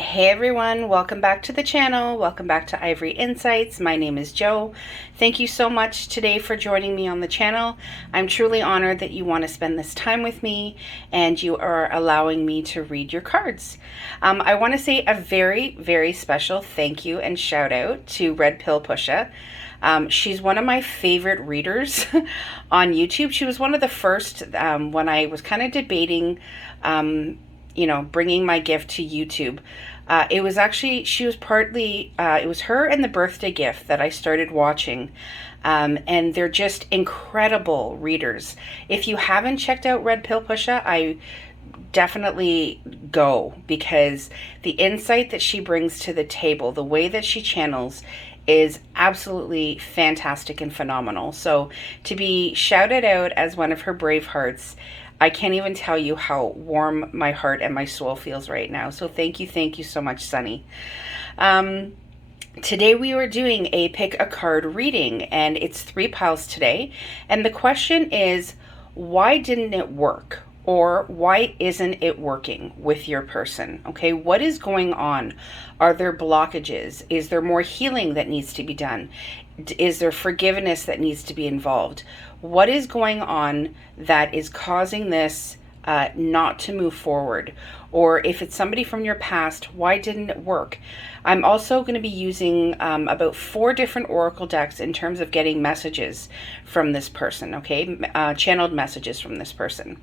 Hey everyone, welcome back to the channel. Welcome back to Ivory Insights. My name is Jo. Thank you so much today for joining me on the channel. I'm truly honored that you want to spend this time with me and you are allowing me to read your cards. I want to say a very, very special thank you and shout out to Pill Pusha. She's one of my favorite readers on YouTube. She was one of the first when I was kind of debating bringing my gift to YouTube. It was actually, she was partly, it was her and the birthday gift that I started watching. And they're just incredible readers. If you haven't checked out Pill Pusha, I definitely go, because the insight that she brings to the table, the way that she channels, is absolutely fantastic and phenomenal. So to be shouted out as one of her brave hearts, I can't even tell you how warm my heart and my soul feels right now. So thank you so much, Sunny. Today we are doing a pick a card reading, and it's 3 piles today. And the question is, why didn't it work? Or why isn't it working with your person? Okay, what is going on? Are there blockages? Is there more healing that needs to be done? Is there forgiveness that needs to be involved? What is going on that is causing this not to move forward? Or if it's somebody from your past, why didn't it work? I'm also going to be using about 4 different oracle decks in terms of getting messages from this person, okay? Channeled messages from this person.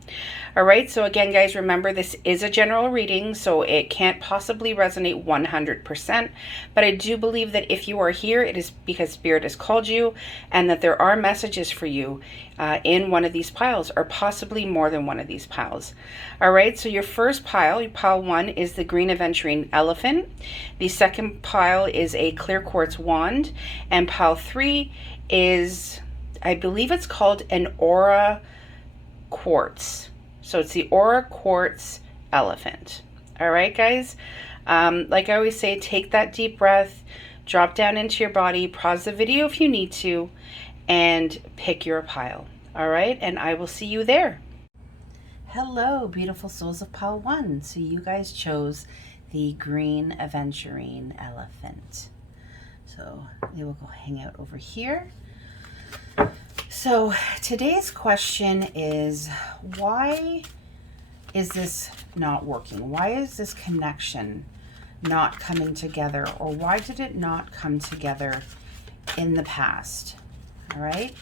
All right, so again, guys, remember this is a general reading, so it can't possibly resonate 100%, but I do believe that if you are here, it is because Spirit has called you, and that there are messages for you in one of these piles, or possibly more than one of these piles. All right, so your first pile, pile 1, is the green aventurine elephant. The second pile is a clear quartz wand, and pile 3 is, I believe it's called an aura quartz. So it's the aura quartz elephant. All right, guys. Like I always say, take that deep breath, drop down into your body, pause the video if you need to, and pick your pile. All right, and I will see you there. Hello, beautiful souls of pile 1. So you guys chose the green aventurine elephant. So they will go hang out over here. So today's question is, why is this not working? Why is this connection not coming together? Or why did it not come together in the past? All right.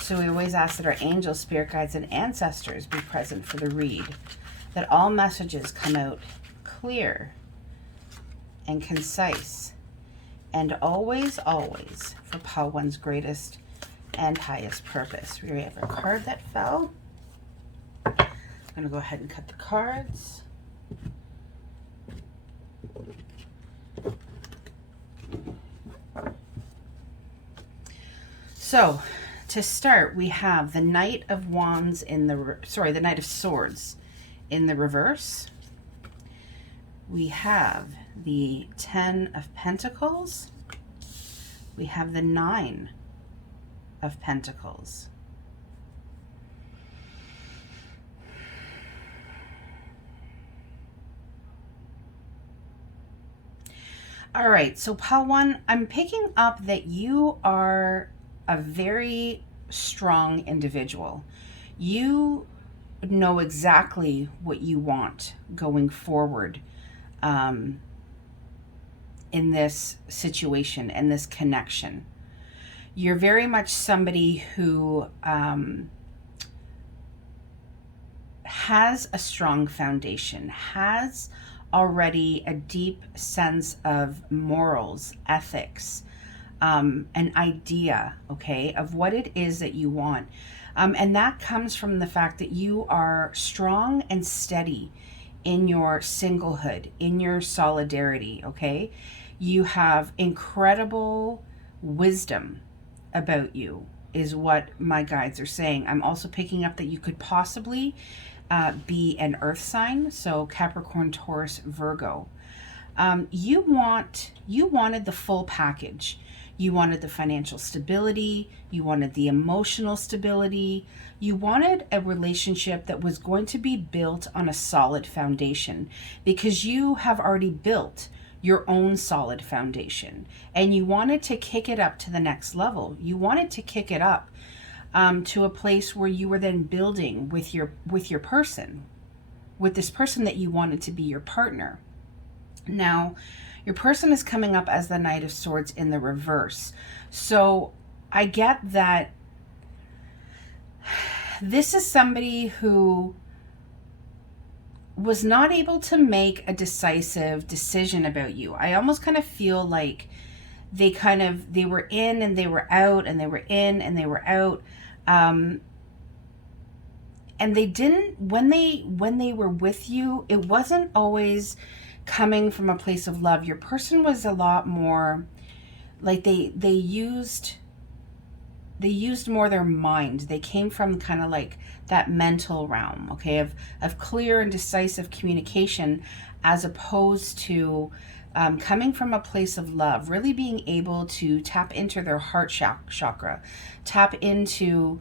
So we always ask that our angels, spirit guides, and ancestors be present for the read, that all messages come out clear and concise, and always, always for pile 1's greatest and highest purpose. We already have a card that fell. I'm going to go ahead and cut the cards. So to start, we have the Knight of Wands in the, the Knight of Swords in the reverse. We have the 10 of Pentacles. We have the 9 of Pentacles. All right, so pile 1, I'm picking up that you are a very strong individual. You know exactly what you want going forward in this situation and this connection. You're very much somebody who has a strong foundation, has already a deep sense of morals, ethics, an idea, okay, of what it is that you want. And that comes from the fact that you are strong and steady in your singlehood, in your solidarity, okay? You have incredible wisdom about you, is what my guides are saying. I'm also picking up that you could possibly be an earth sign, so Capricorn, Taurus, Virgo. You wanted the full package. You wanted the financial stability, you wanted the emotional stability, you wanted a relationship that was going to be built on a solid foundation, because you have already built your own solid foundation, and you wanted to kick it up to the next level. You wanted to kick it up to a place where you were then building with your person, with this person that you wanted to be your partner. Now, your person is coming up as the Knight of Swords in the reverse. So I get that this is somebody who was not able to make a decisive decision about you. I almost kind of feel like they were in and they were out, and they were in and they were out. And they didn't, when they were with you, it wasn't always coming from a place of love. Your person was a lot more like they used more their mind. They came from kind of like that mental realm, okay, of clear and decisive communication, as opposed to coming from a place of love, really being able to tap into their heart chakra, tap into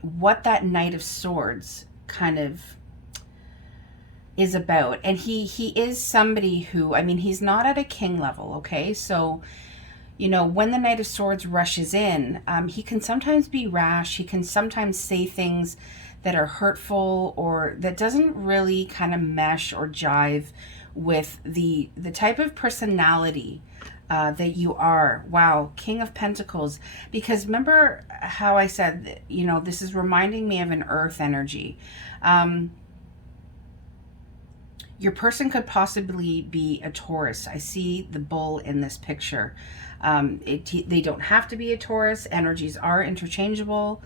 what that Knight of Swords kind of is about. And he is somebody who, I mean, he's not at a king level, okay? So, you know, when the Knight of Swords rushes in, he can sometimes be rash. He can sometimes say things that are hurtful, or that doesn't really kind of mesh or jive with the type of personality that you are. Wow, King of Pentacles. Because remember how I said, you know, this is reminding me of an earth energy. Your person could possibly be a Taurus. I see the bull in this picture. They don't have to be a Taurus. Energies are interchangeable.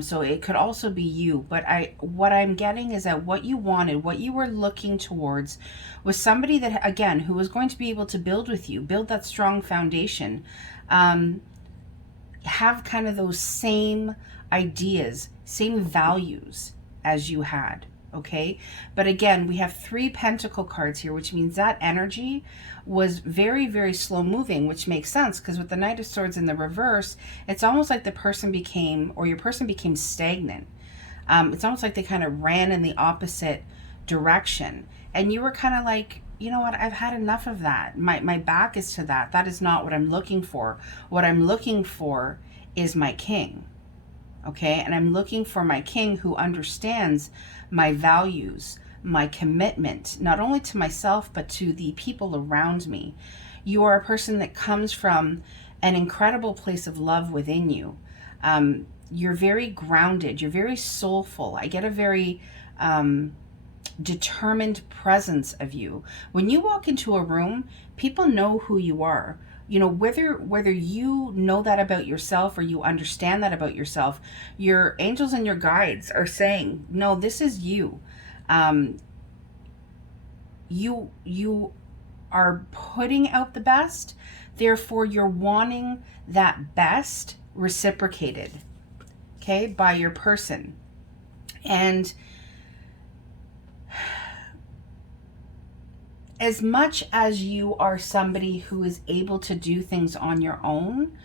So it could also be you. But what I'm getting is that what you wanted, what you were looking towards, was somebody that, again, who was going to be able to build with you, build that strong foundation, have kind of those same ideas, same values as you had. Okay, but again, we have 3 Pentacle cards here, which means that energy was very, very slow moving, which makes sense, because with the Knight of Swords in the reverse, it's almost like the person became, or your person became stagnant. It's almost like they kind of ran in the opposite direction, and you were kind of like, you know what, I've had enough of that. My back is to that. That is not what I'm looking for. What I'm looking for is my king. Okay, and I'm looking for my king who understands my values, my commitment, not only to myself, but to the people around me. You are a person that comes from an incredible place of love within you. You're very grounded. You're very soulful. I get a very determined presence of you. When you walk into a room, people know who you are. You know, whether you know that about yourself or you understand that about yourself, your angels and your guides are saying, no, this is you. You are putting out the best, therefore you're wanting that best reciprocated, okay, by your person. And as much as you are somebody who is able to do things on your own,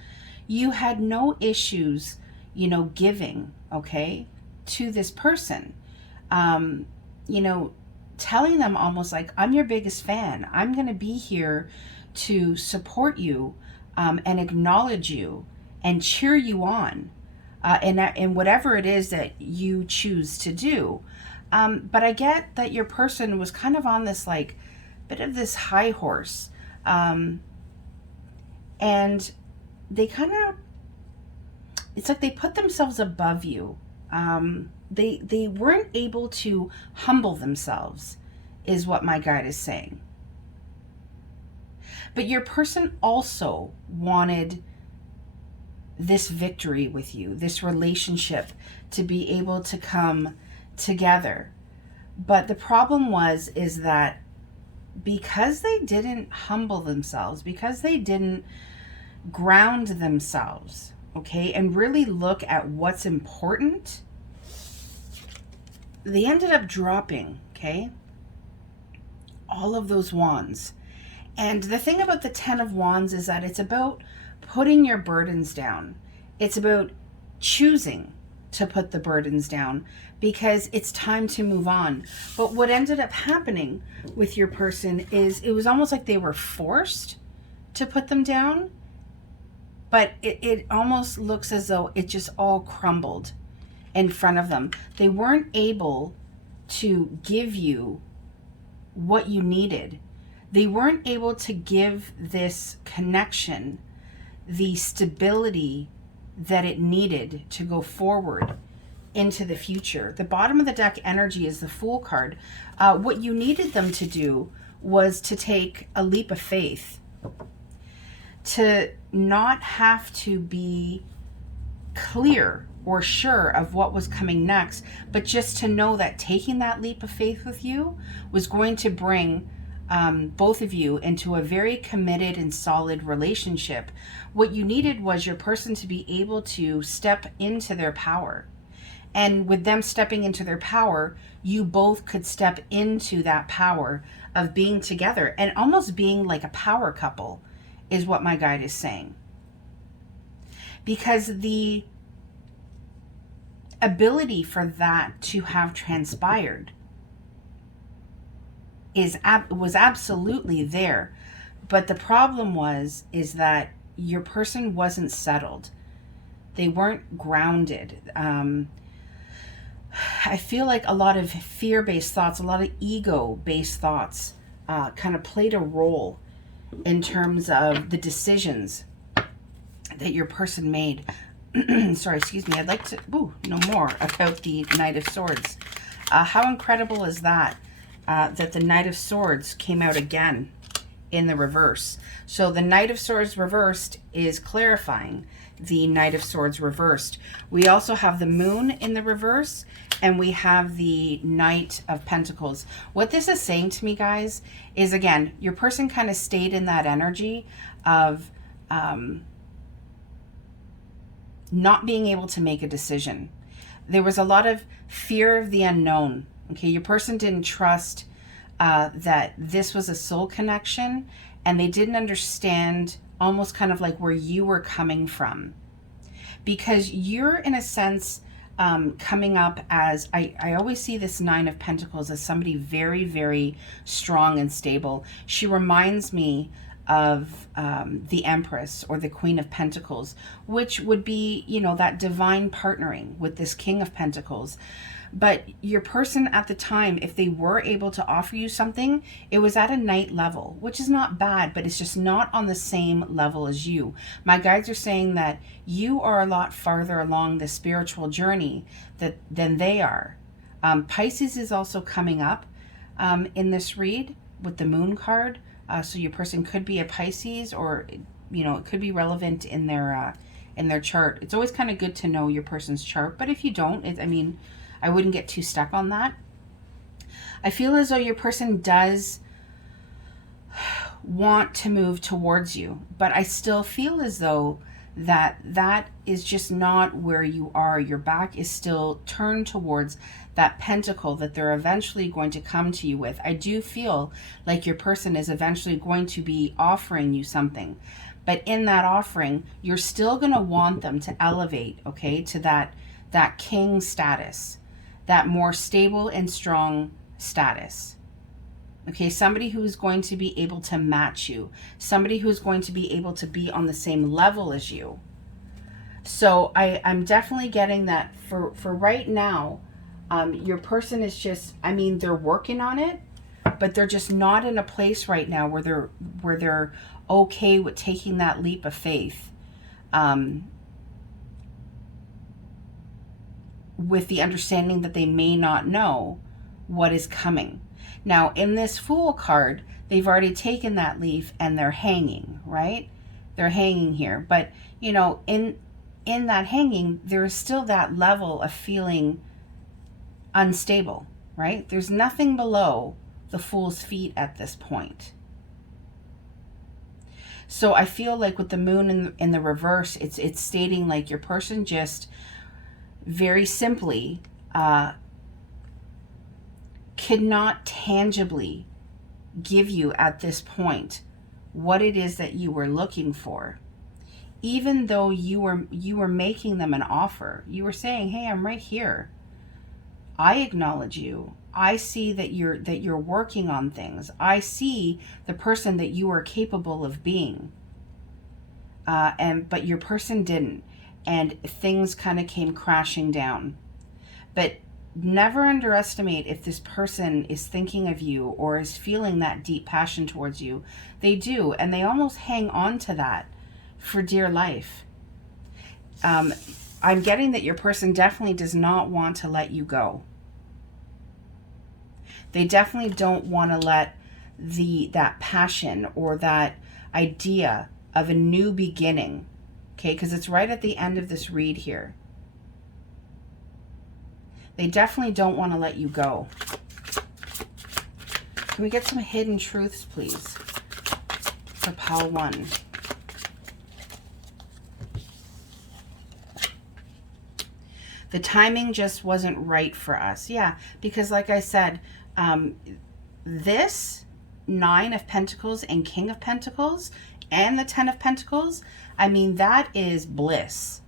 you had no issues, you know, giving, okay, to this person. You know, telling them almost like, I'm your biggest fan. I'm going to be here to support you and acknowledge you and cheer you on and whatever it is that you choose to do. But I get that your person was kind of on this like bit of this high horse, and they kind of, it's like they put themselves above you. They weren't able to humble themselves, is what my guide is saying. But your person also wanted this victory with you, this relationship to be able to come together. But the problem is that because they didn't humble themselves, because they didn't ground themselves, okay, and really look at what's important, they ended up dropping, okay, all of those wands. And the thing about the 10 of Wands is that it's about putting your burdens down. It's about choosing, to put the burdens down because it's time to move on. But what ended up happening with your person is it was almost like they were forced to put them down, but it almost looks as though it just all crumbled in front of them. They weren't able to give you what you needed. They weren't able to give this connection the stability that it needed to go forward into the future. The bottom of the deck energy is the Fool card. What you needed them to do was to take a leap of faith, to not have to be clear or sure of what was coming next, but just to know that taking that leap of faith with you was going to bring both of you into a very committed and solid relationship. What you needed was your person to be able to step into their power. And with them stepping into their power, you both could step into that power of being together and almost being like a power couple is what my guide is saying. Because the ability for that to have transpired was absolutely there. But the problem is that your person wasn't settled. They weren't grounded. I feel like a lot of fear-based thoughts, a lot of ego-based thoughts kind of played a role in terms of the decisions that your person made. Sorry, excuse me. I'd like to know more about the Knight of Swords. How incredible is that? That the Knight of Swords came out again in the reverse. So the Knight of Swords reversed is clarifying the Knight of Swords reversed. We also have the Moon in the reverse, and we have the Knight of Pentacles. What this is saying to me, guys, is again, your person kind of stayed in that energy of not being able to make a decision. There was a lot of fear of the unknown. Okay, your person didn't trust that this was a soul connection, and they didn't understand almost kind of like where you were coming from. Because you're, in a sense, coming up as, I always see this Nine of Pentacles as somebody very, very strong and stable. She reminds me of the Empress or the Queen of Pentacles, which would be, you know, that divine partnering with this King of Pentacles. But your person at the time, if they were able to offer you something, it was at a Knight level, which is not bad, but it's just not on the same level as you. My guides are saying that you are a lot farther along the spiritual journey than they are. Pisces is also coming up in this read with the Moon card. So your person could be a Pisces, or, you know, it could be relevant in their chart. It's always kind of good to know your person's chart, but if you don't, I wouldn't get too stuck on that. I feel as though your person does want to move towards you, but I still feel as though that is just not where you are. Your back is still turned towards that pentacle that they're eventually going to come to you with. I do feel like your person is eventually going to be offering you something, but in that offering, you're still going to want them to elevate, okay, to that king status, that more stable and strong status. Okay, somebody who's going to be able to match you, somebody who's going to be able to be on the same level as you. So I'm definitely getting that for right now. Your person is just, they're working on it, but they're just not in a place right now where they're okay with taking that leap of faith. With the understanding that they may not know what is coming. Now, in this Fool card, they've already taken that leaf and they're hanging, right? They're hanging here. But, you know, in that hanging, there is still that level of feeling unstable, right? There's nothing below the Fool's feet at this point. So I feel like with the Moon in the reverse, it's stating like your person just very simply cannot tangibly give you at this point what it is that you were looking for. even though you were making them an offer. You were saying, hey, I'm right here. I acknowledge you. I see that you're working on things. I see the person that you are capable of being. But your person didn't, and things kind of came crashing down. But never underestimate if this person is thinking of you or is feeling that deep passion towards you. They do, and they almost hang on to that for dear life. I'm getting that your person definitely does not want to let you go. They definitely don't want to let that passion or that idea of a new beginning, okay, because it's right at the end of this read here. They definitely don't want to let you go. Can we get some hidden truths, please, for pile 1? The timing just wasn't right for us. Yeah, because like I said, this 9 of Pentacles and King of Pentacles and the 10 of Pentacles, I mean, that is bliss.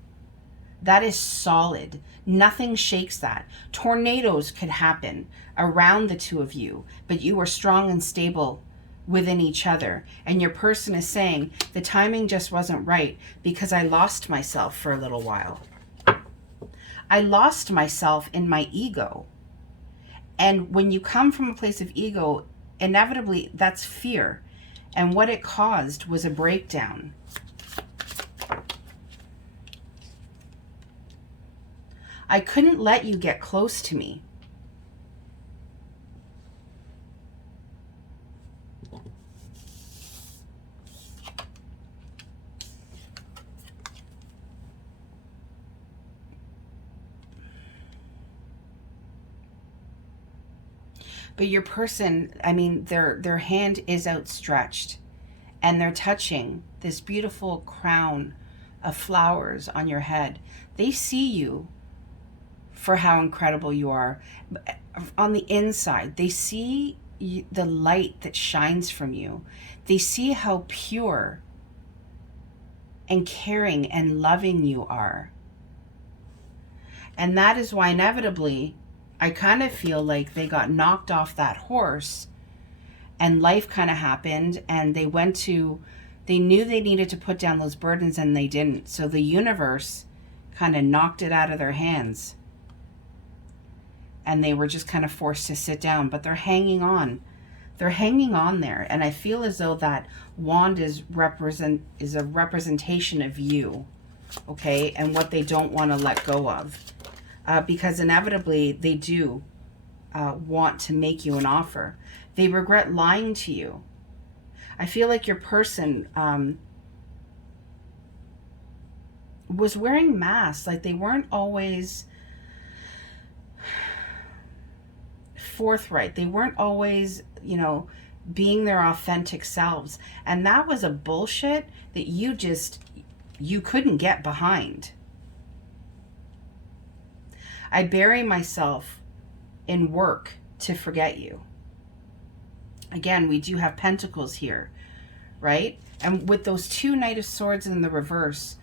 That is solid. Nothing shakes that. Tornadoes could happen around the two of you, but you are strong and stable within each other. And your person is saying, the timing just wasn't right because I lost myself for a little while. I lost myself in my ego. And when you come from a place of ego, inevitably that's fear. And what it caused was a breakdown. I couldn't let you get close to me. But your person, I mean, their hand is outstretched and they're touching this beautiful crown of flowers on your head. They see you for how incredible you are. On the inside, they see the light that shines from you. They see how pure and caring and loving you are. And that is why inevitably, I kind of feel like they got knocked off that horse and life kind of happened and they knew they needed to put down those burdens and they didn't. So the universe kind of knocked it out of their hands. And they were just kind of forced to sit down, but they're hanging on. They're hanging on there. And I feel as though that wand is a representation of you, okay? And what they don't want to let go of. Because inevitably they do want to make you an offer. They regret lying to you. I feel like your person was wearing masks. Like they weren't always forthright. They weren't always, being their authentic selves. And that was a bullshit that you couldn't get behind. I bury myself in work to forget you. Again, we do have Pentacles here, right? And with those 2 Knight of Swords in the reverse,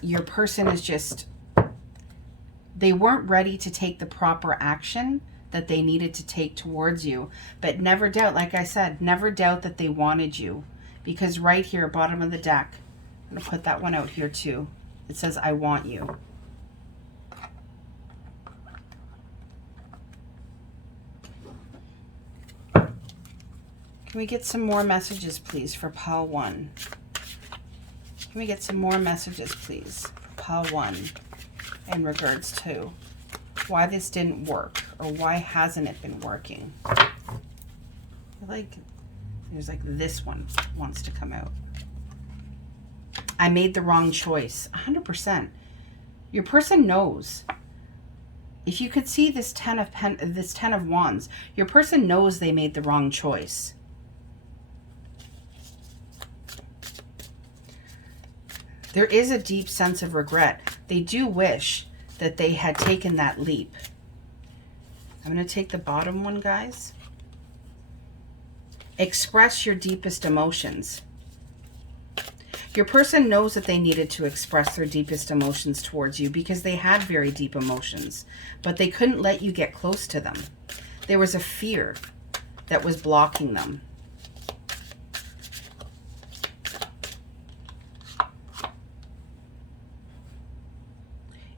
your person is just, they weren't ready to take the proper action that they needed to take towards you. But never doubt, like I said, never doubt that they wanted you. Because right here, bottom of the deck, I'm going to put that one out here too. It says, I want you. Can we get some more messages, please, for pile 1? Can we get some more messages, please, for pile 1 in regards to why this didn't work or why hasn't it been working? I feel like there's like this one wants to come out. I made the wrong choice. 100%. Your person knows. If you could see this 10 of Wands, your person knows they made the wrong choice. There is a deep sense of regret. They do wish that they had taken that leap. I'm going to take the bottom one, guys. Express your deepest emotions. Your person knows that they needed to express their deepest emotions towards you because they had very deep emotions, but they couldn't let you get close to them. There was a fear that was blocking them.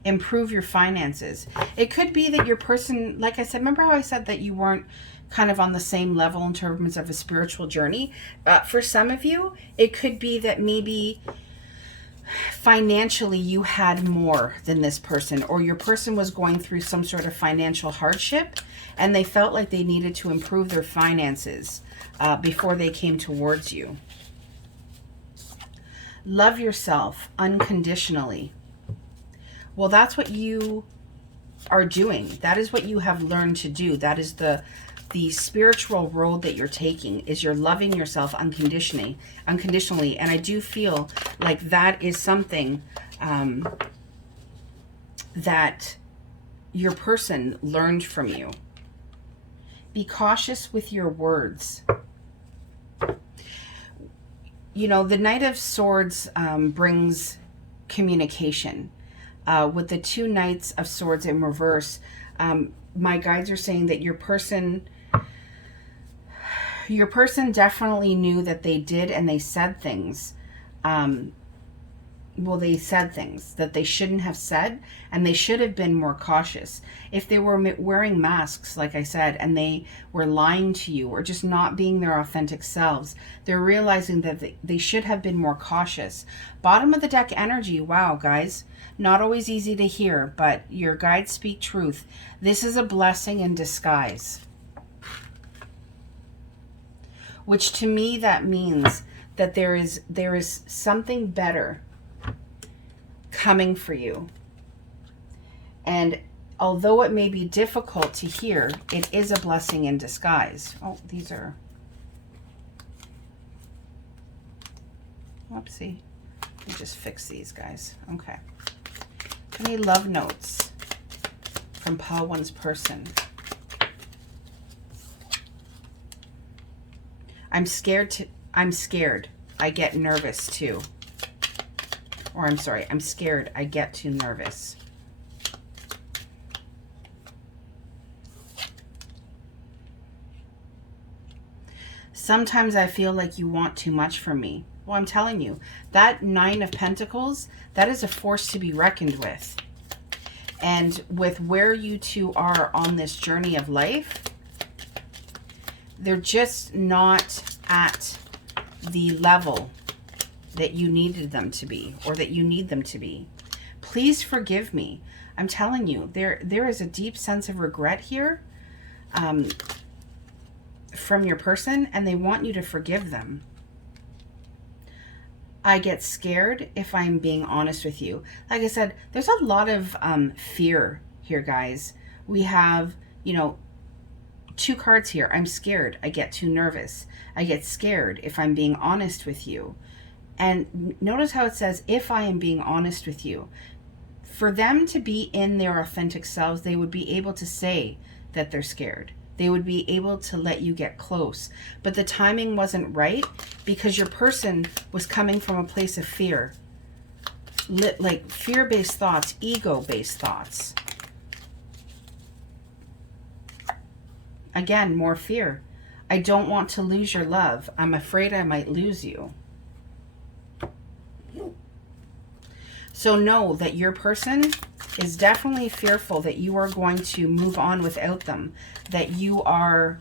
Improve your finances. It could be that your person, like I said, remember how I said that you weren't kind of on the same level in terms of a spiritual journey? For some of you, it could be that maybe financially you had more than this person, or your person was going through some sort of financial hardship and they felt like they needed to improve their finances before they came towards you. Love yourself unconditionally. Well, that's what you are doing. That is what you have learned to do. That is the spiritual road that you're taking, is you're loving yourself unconditionally. And I do feel like that is something that your person learned from you. Be cautious with your words. You know, the Knight of Swords brings communication. With the two Knights of Swords in reverse, my guides are saying that your person definitely knew that they did, and they said things. They said things that they shouldn't have said, and they should have been more cautious. If they were wearing masks, like I said, and they were lying to you or just not being their authentic selves, they're realizing that they should have been more cautious. Bottom of the deck energy, wow, guys. Not always easy to hear, but your guides speak truth. This is a blessing in disguise. Which to me, that means that there is something better coming for you. And although it may be difficult to hear, it is a blessing in disguise. Oh, these are... Whoopsie. Let me just fix these, guys. Okay. Any love notes from Pile One's person? I'm scared. I get nervous too. Or I'm sorry, I'm scared. I get too nervous. Sometimes I feel like you want too much from me. Well, I'm telling you, that Nine of Pentacles, that is a force to be reckoned with. And with where you two are on this journey of life, they're just not at the level that you needed them to be, or that you need them to be. Please forgive me. I'm telling you, there is a deep sense of regret here from your person, and they want you to forgive them. I get scared if I'm being honest with you. Like I said, there's a lot of fear here, guys. We have, you know, two cards here. I'm scared. I get too nervous. I get scared if I'm being honest with you. And notice how it says, if I am being honest with you. For them to be in their authentic selves, they would be able to say that they're scared. They would be able to let you get close. But the timing wasn't right because your person was coming from a place of fear. Like fear-based thoughts, ego-based thoughts. Again, more fear. I don't want to lose your love. I'm afraid I might lose you. So know that your person is definitely fearful that you are going to move on without them. That you are,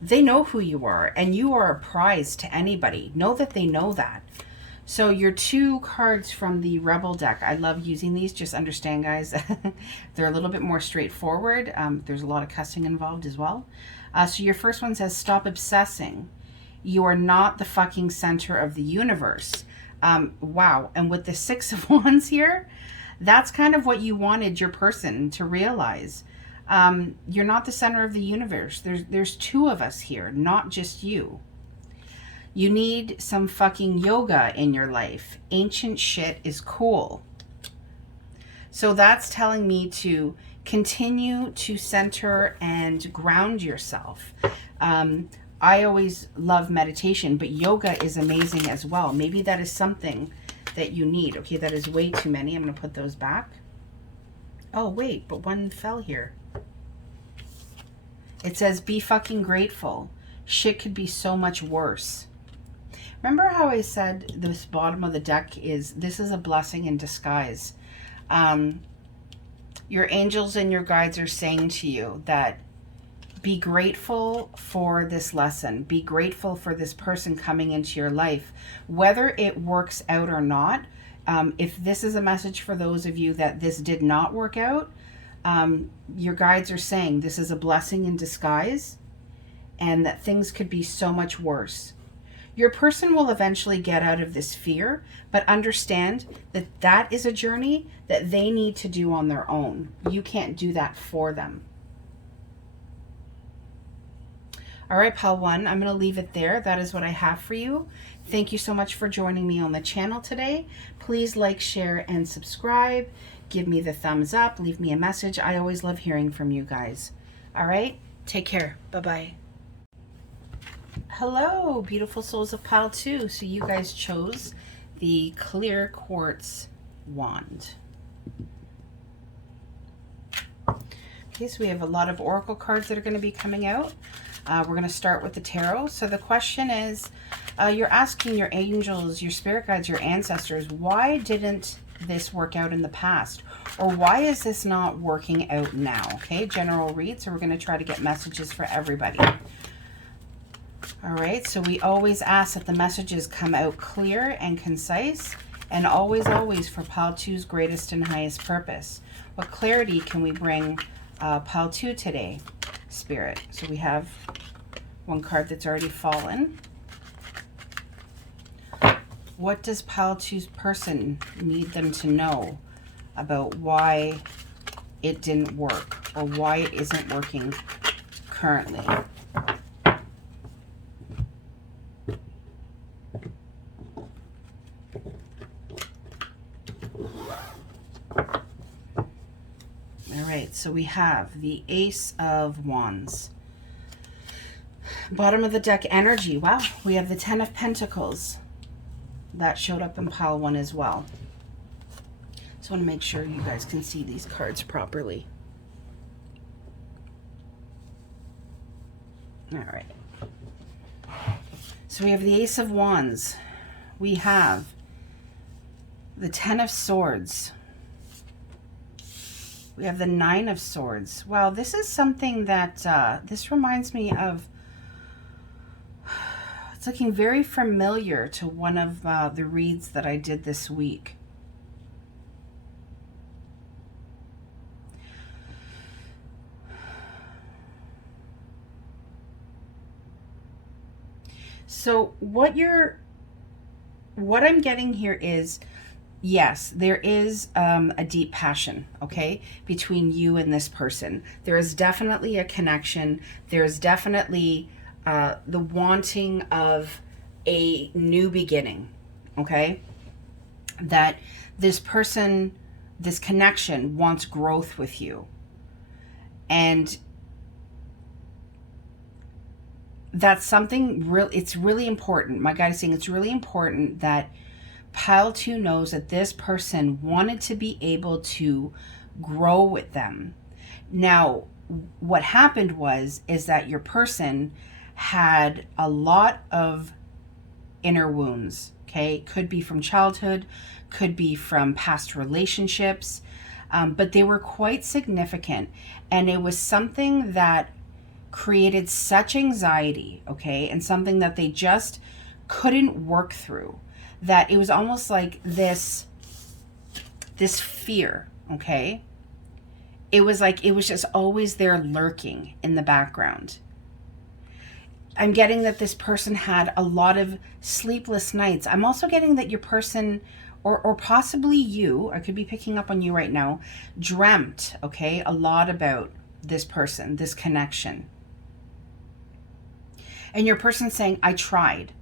they know who you are, and you are a prize to anybody. Know that they know that. So your two cards from the Rebel deck, I love using these. Just understand, guys, they're a little bit more straightforward. There's a lot of cussing involved as well. So your first one says, stop obsessing. You are not the fucking center of the universe. Wow. And with the Six of Wands here, that's kind of what you wanted your person to realize. You're not the center of the universe. There's two of us here, not just you. You need some fucking yoga in your life. Ancient shit is cool. So that's telling me to continue to center and ground yourself. I always love meditation, but yoga is amazing as well. Maybe that is something that you need. Okay, that is way too many. I'm going to put those back. Oh, wait, but one fell here. It says, be fucking grateful. Shit could be so much worse. Remember how I said this bottom of the deck this is a blessing in disguise. Your angels and your guides are saying to you that be grateful for this lesson. Be grateful for this person coming into your life. Whether it works out or not, if this is a message for those of you that this did not work out, your guides are saying this is a blessing in disguise and that things could be so much worse. Your person will eventually get out of this fear, but understand that that is a journey that they need to do on their own. You can't do that for them. All right, Pile 1, I'm going to leave it there. That is what I have for you. Thank you so much for joining me on the channel today. Please like, share, and subscribe. Give me the thumbs up. Leave me a message. I always love hearing from you guys. All right, take care. Bye-bye. Hello, beautiful souls of Pile 2. So you guys chose the clear quartz wand. Okay, so we have a lot of oracle cards that are going to be coming out. We're going to start with the tarot. So the question is, you're asking your angels, your spirit guides, your ancestors, why didn't this work out in the past? Or why is this not working out now? Okay, general read. So we're going to try to get messages for everybody. All right, so we always ask that the messages come out clear and concise, and always, always for Pile 2's greatest and highest purpose. What clarity can we bring Pile 2 today, Spirit? So we have one card that's already fallen. What does Pile 2's person need them to know about why it didn't work or why it isn't working currently? All right, so we have the Ace of Wands. Bottom of the deck energy. Wow, we have the Ten of Pentacles. That showed up in Pile 1 as well. Just want to make sure you guys can see these cards properly. All right. So we have the Ace of Wands. We have the Ten of Swords. We have the Nine of Swords. Wow, this is something that, this reminds me of, it's looking very familiar to one of the reads that I did this week. So what I'm getting here is, yes, there is a deep passion, okay, between you and this person. There is definitely a connection. There is definitely the wanting of a new beginning, okay? That this person, this connection wants growth with you. And that's something it's really important. My guide is saying it's really important that Pile 2 knows that this person wanted to be able to grow with them. Now, what happened is that your person had a lot of inner wounds, okay? Could be from childhood, could be from past relationships, but they were quite significant. And it was something that created such anxiety, okay? And something that they just couldn't work through. That it was almost like this fear, okay? It was like it was just always there lurking in the background. I'm getting that this person had a lot of sleepless nights. I'm also getting that your person, or possibly you, I could be picking up on you right now, dreamt, okay, a lot about this person, this connection. And your person saying, I tried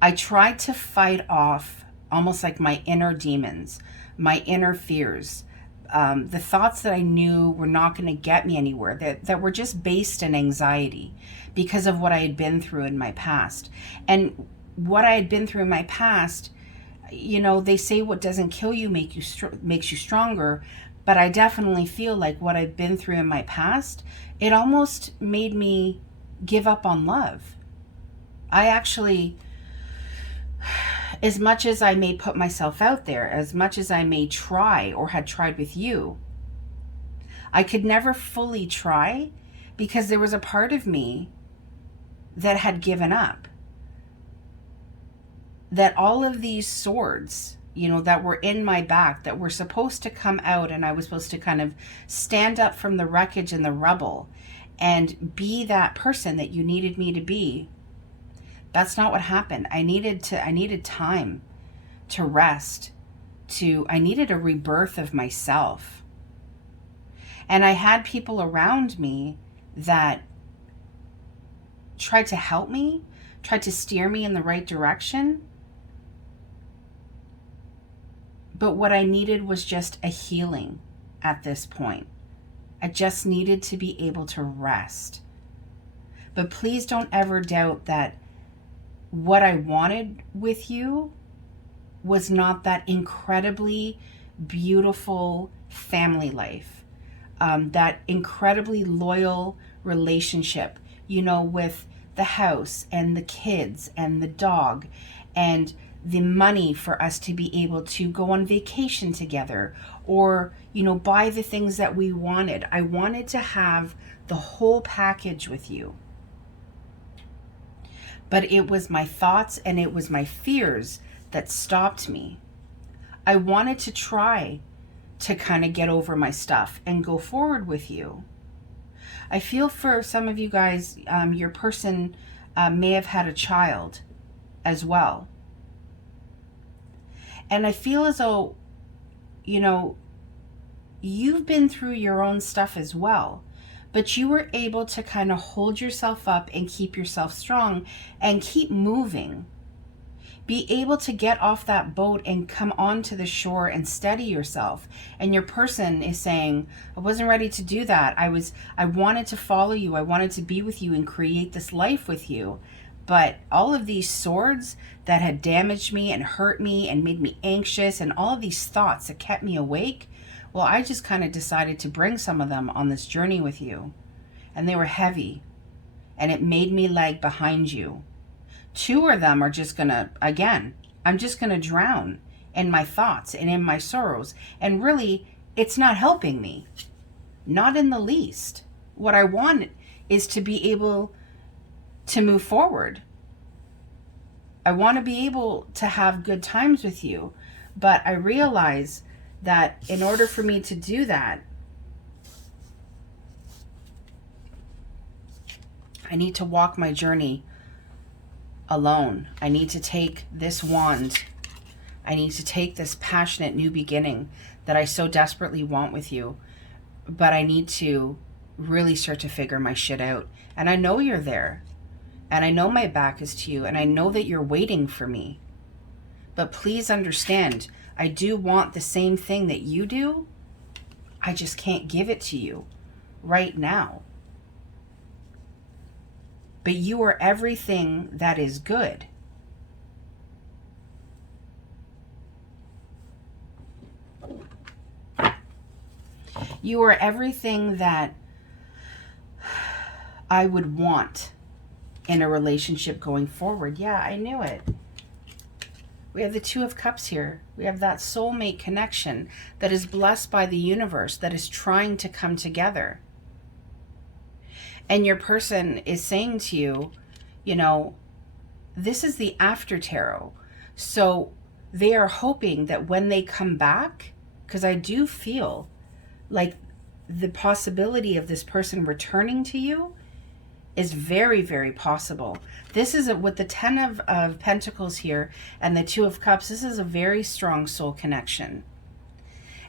to fight off almost like my inner demons, my inner fears. the thoughts that I knew were not going to get me anywhere, that were just based in anxiety because of what I had been through in my past. And what I had been through in my past, they say what doesn't kill you makes you stronger, but I definitely feel like what I've been through in my past, it almost made me give up on love. I actually, as much as I may put myself out there, as much as I may try or had tried with you, I could never fully try because there was a part of me that had given up. That all of these swords, that were in my back, that were supposed to come out, and I was supposed to kind of stand up from the wreckage and the rubble and be that person that you needed me to be. That's not what happened. I needed time to rest, I needed a rebirth of myself. And I had people around me that tried to help me, tried to steer me in the right direction. But what I needed was just a healing at this point. I just needed to be able to rest. But please don't ever doubt that what I wanted with you was not that incredibly beautiful family life, that incredibly loyal relationship, with the house and the kids and the dog and the money for us to be able to go on vacation together or, buy the things that we wanted. I wanted to have the whole package with you. But it was my thoughts and it was my fears that stopped me. I wanted to try to kind of get over my stuff and go forward with you. I feel for some of you guys, your person may have had a child as well. And I feel as though, you've been through your own stuff as well. But you were able to kind of hold yourself up and keep yourself strong and keep moving. Be able to get off that boat and come onto the shore and steady yourself. And your person is saying, I wasn't ready to do that. I wanted to follow you. I wanted to be with you and create this life with you. But all of these swords that had damaged me and hurt me and made me anxious and all of these thoughts that kept me awake, well, I just kind of decided to bring some of them on this journey with you. And they were heavy. And it made me lag behind you. 2 of them are just I'm just going to drown in my thoughts and in my sorrows. And really, it's not helping me. Not in the least. What I want is to be able to move forward. I want to be able to have good times with you. But I realize that in order for me to do that, I need to walk my journey alone. I need to take this wand. I need to take this passionate new beginning that I so desperately want with you. But I need to really start to figure my shit out. And I know you're there. And I know my back is to you. And I know that you're waiting for me. But please understand, I do want the same thing that you do. I just can't give it to you right now. But you are everything that is good. You are everything that I would want in a relationship going forward. Yeah, I knew it. We have the 2 of Cups here. We have that soulmate connection that is blessed by the universe, that is trying to come together. And your person is saying to you, this is the after tarot. So they are hoping that when they come back, because I do feel like the possibility of this person returning to you is very, very possible. This is with the 10 of Pentacles here and the 2 of Cups. This is a very strong soul connection.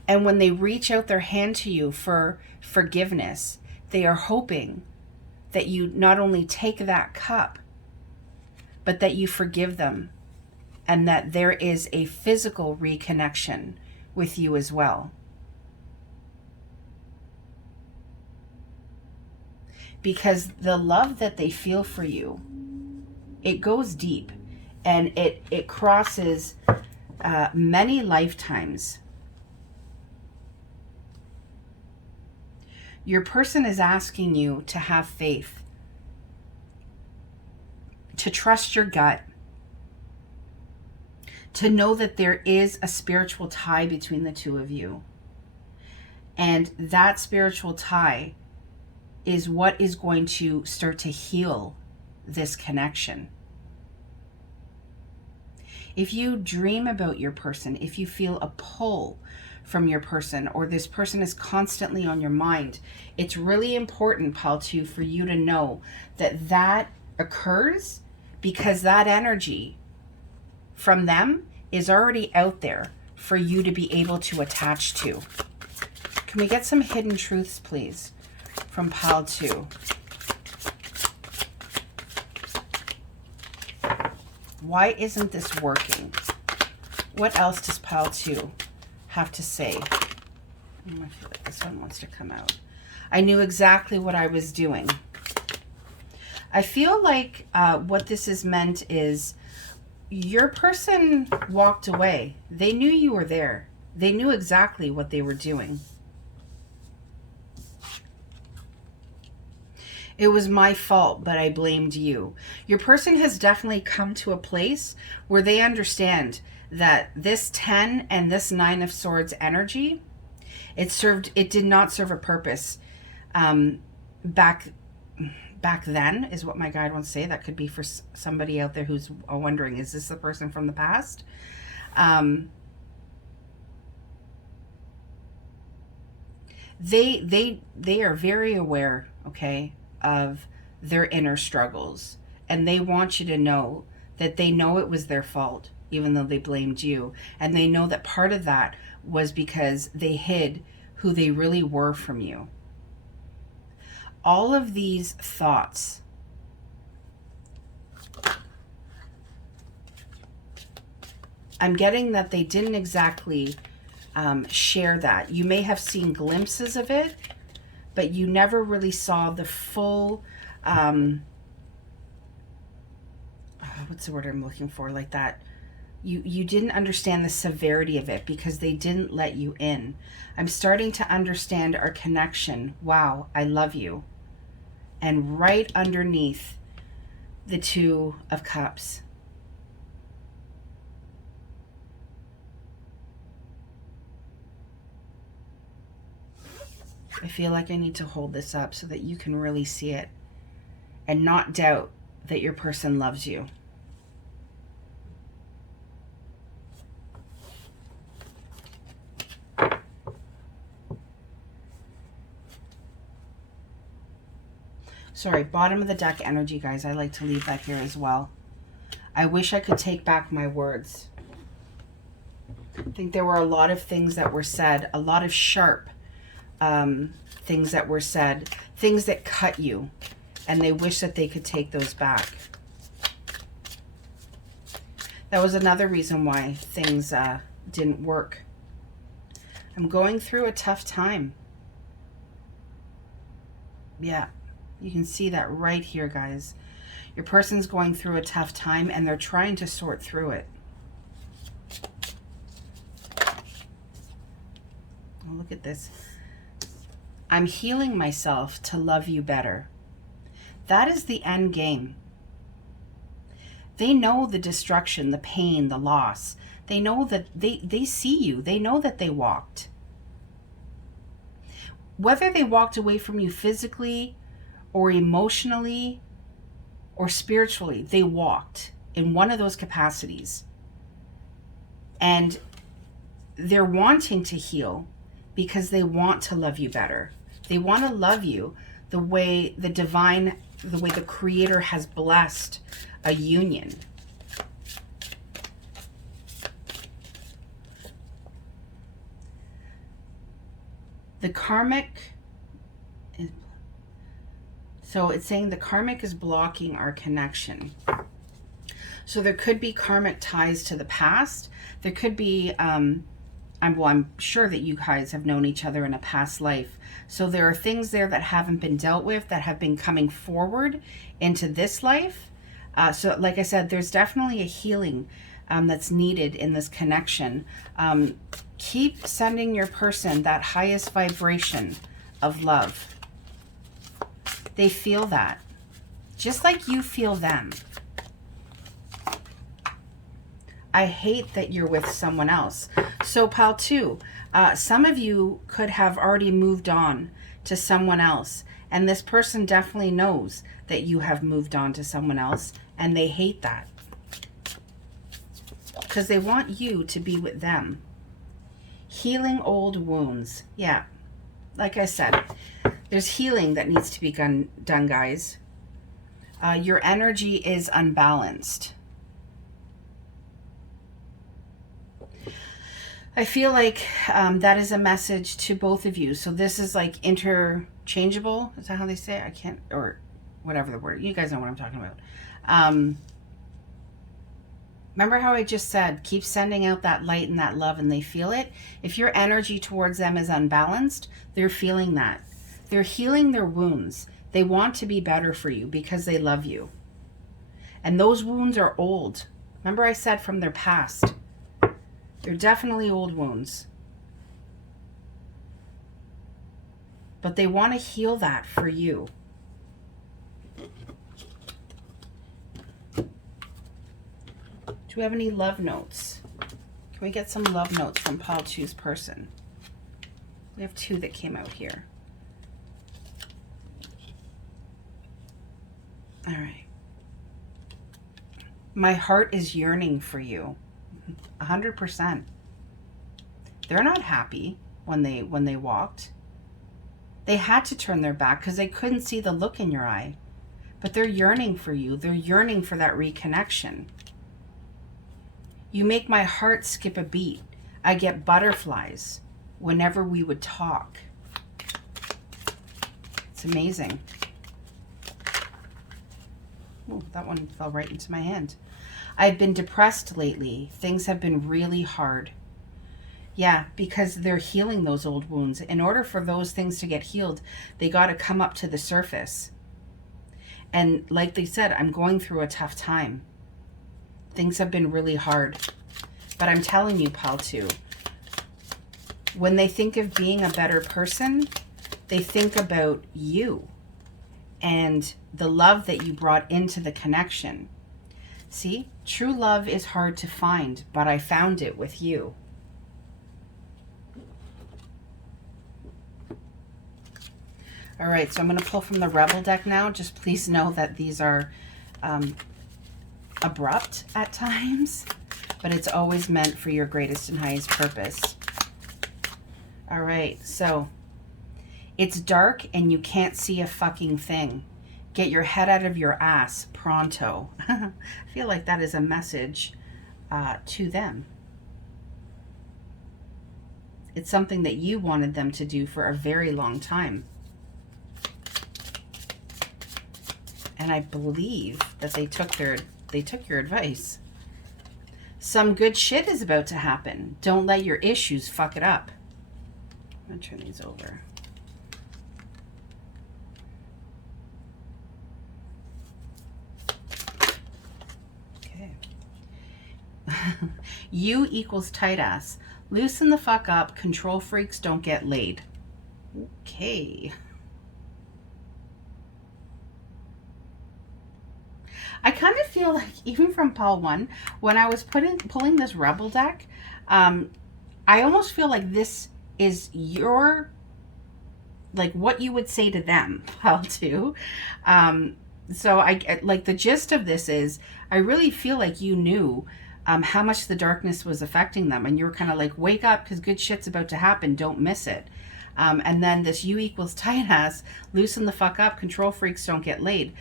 And when they reach out their hand to you for forgiveness, they are hoping that you not only take that cup, but that you forgive them and that there is a physical reconnection with you as well. because the love that they feel for you, it goes deep, and it crosses many lifetimes. Your person is asking you to have faith, to trust your gut, to know that there is a spiritual tie between the two of you. And that spiritual tie is what is going to start to heal this connection. If you dream about your person, if you feel a pull from your person, or this person is constantly on your mind, it's really important, Pile 2, for you to know that that occurs because that energy from them is already out there for you to be able to attach to. Can we get some hidden truths, please, from Pile 2? Why isn't this working? What else does Pile 2 have to say? I feel like this one wants to come out. I knew exactly what I was doing. I feel like what this is meant is your person walked away. They knew you were there. They knew exactly what they were doing. It was my fault, but I blamed you. Your person has definitely come to a place where they understand that this 10 and this 9 of Swords energy, it did not serve a purpose back then, is what my guide wants to say. That could be for somebody out there who's wondering, is this the person from the past? They are very aware, okay, of their inner struggles, and they want you to know that they know it was their fault, even though they blamed you, and they know that part of that was because they hid who they really were from you. All of these thoughts I'm getting that they didn't exactly share that. You may have seen glimpses of it, but you never really saw the full, what's the word I'm looking for, like that. You didn't understand the severity of it because they didn't let you in. I'm starting to understand our connection. Wow, I love you. And right underneath the 2 of Cups, I feel like I need to hold this up so that you can really see it and not doubt that your person loves you. Sorry, bottom of the deck energy, guys. I like to leave that here as well. I wish I could take back my words. I think there were a lot of things that were said, a lot of sharp things that were said, things that cut you, and they wish that they could take those back. That was another reason why things didn't work. I'm going through a tough time. Yeah, you can see that right here, guys. Your person's going through a tough time, and they're trying to sort through it. Oh, look at this. I'm healing myself to love you better. That is the end game. They know the destruction, the pain, the loss. They know that they see you. They know that they walked. Whether they walked away from you physically or emotionally or spiritually, they walked in one of those capacities. And they're wanting to heal because they want to love you better. They want to love you the way the divine, the way the Creator has blessed a union. The karmic, so it's saying the karmic is blocking our connection. So there could be karmic ties to the past. There could be I'm sure that you guys have known each other in a past life. So there are things there that haven't been dealt with that have been coming forward into this life. So like I said, there's definitely a healing that's needed in this connection. Keep sending your person that highest vibration of love. They feel that, just like you feel them. I hate that you're with someone else. So pile 2, some of you could have already moved on to someone else, and this person definitely knows that you have moved on to someone else, and they hate that because they want you to be with them. Healing old wounds. Yeah, like I said, there's healing that needs to be done, guys. Your energy is unbalanced. I feel like that is a message to both of you. So this is like interchangeable. Is that how they say it? I can't, or whatever the word. You guys know what I'm talking about. Remember how I just said, keep sending out that light and that love and they feel it? If your energy towards them is unbalanced, they're feeling that. They're healing their wounds. They want to be better for you because they love you. And those wounds are old. Remember I said from their past. They're definitely old wounds. But they want to heal that for you. Do we have any love notes? Can we get some love notes from pile 2's person? We have 2 that came out here. All right. My heart is yearning for you. 100%. They're not happy when they walked. They had to turn their back because they couldn't see the look in your eye. But they're yearning for you. They're yearning for that reconnection. You make my heart skip a beat. I get butterflies whenever we would talk. It's amazing. Oh, that one fell right into my hand. I've been depressed lately. Things have been really hard. Yeah, because they're healing those old wounds. In order for those things to get healed, they got to come up to the surface. And like they said, I'm going through a tough time. Things have been really hard. But I'm telling you, pile 2, when they think of being a better person, they think about you and the love that you brought into the connection. See, true love is hard to find, but I found it with you. All right, so I'm going to pull from the Rebel deck now. Just please know that these are abrupt at times, but it's always meant for your greatest and highest purpose. All right, so it's dark and you can't see a fucking thing. Get your head out of your ass pronto. I feel like that is a message to them. It's something that you wanted them to do for a very long time. And I believe that they took your advice. Some good shit is about to happen. Don't let your issues fuck it up. I'm gonna turn these over. You equals tight ass. Loosen the fuck up. Control freaks don't get laid. Okay. I kind of feel like, even from pile 1, when I was pulling this Rebel deck, I almost feel like this is your, like, what you would say to them, pile 2. So I like the gist of this is I really feel like you knew how much the darkness was affecting them, and you were kind of like, wake up because good shit's about to happen, don't miss it. And then this you equals tight ass, loosen the fuck up, control freaks don't get laid.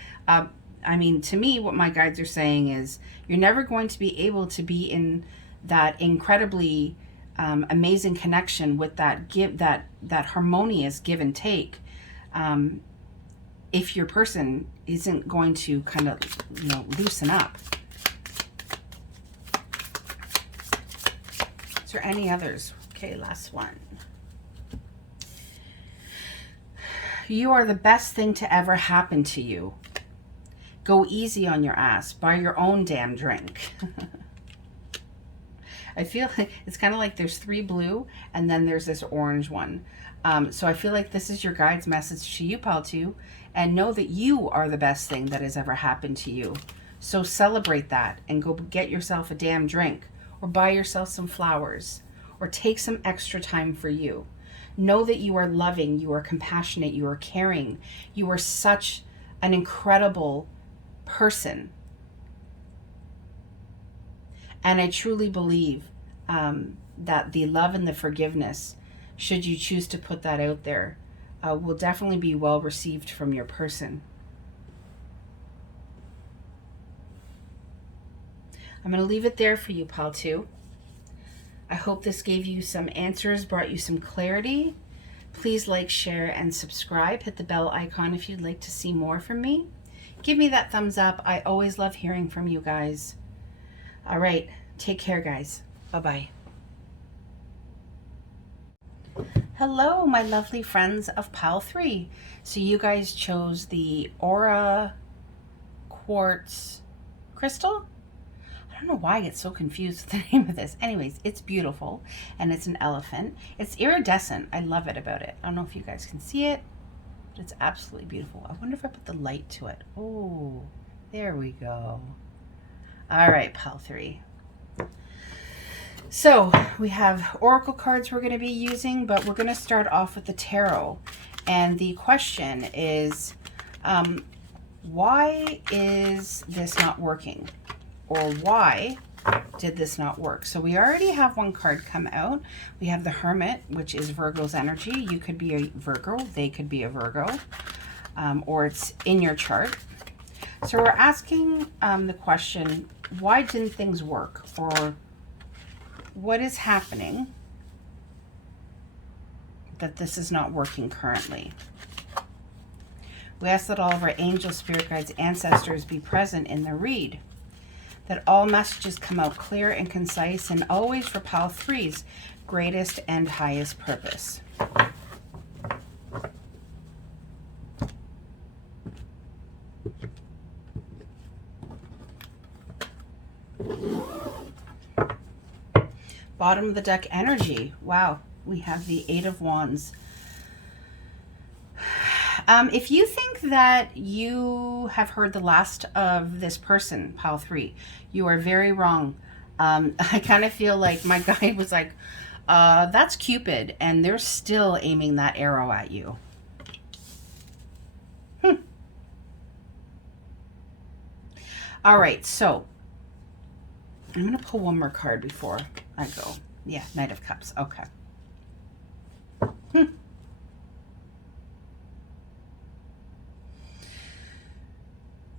I mean, to me, what my guides are saying is you're never going to be able to be in that incredibly amazing connection with that harmonious give and take if your person isn't going to kind of, loosen up. Is there any others? Okay, last one. You are the best thing to ever happen to you. Go easy on your ass. Buy your own damn drink. I feel like it's kind of like there's 3 blue and then there's this orange one. So I feel like this is your guide's message to you, pal, too. And know that you are the best thing that has ever happened to you. So celebrate that and go get yourself a damn drink, or buy yourself some flowers, or take some extra time for you. Know that you are loving, you are compassionate, you are caring. You are such an incredible person. And I truly believe that the love and the forgiveness, should you choose to put that out there, will definitely be well received from your person. I'm going to leave it there for you, pal, too. I hope this gave you some answers, brought you some clarity. Please like, share, and subscribe. Hit the bell icon if you'd like to see more from me. Give me that thumbs up. I always love hearing from you guys. All right. Take care, guys. Bye-bye. Hello, my lovely friends of Pile 3. So you guys chose the Aura Quartz Crystal? I don't know why I get so confused with the name of this. Anyways, it's beautiful, and it's an elephant. It's iridescent. I love it about it. I don't know if you guys can see it, but it's absolutely beautiful. I wonder if I put the light to it. Oh, there we go. All right, Pile 3. So we have oracle cards we're going to be using, but we're going to start off with the tarot. And the question is, why is this not working? Or why did this not work? So we already have one card come out. We have the Hermit, which is Virgo's energy. You could be a Virgo, they could be a Virgo, or it's in your chart. So we're asking the question, why didn't things work? Or what is happening that this is not working currently? We ask that all of our angels, spirit guides, ancestors be present in the read. That all messages come out clear and concise, and always for Pile 3's greatest and highest purpose. Bottom of the deck energy. Wow, we have the 8 of Wands. If you think that you have heard the last of this person, Pile 3, you are very wrong. I kind of feel like my guide was like, that's Cupid, and they're still aiming that arrow at you. All right, so I'm going to pull one more card before I go. Yeah, Knight of Cups. Okay.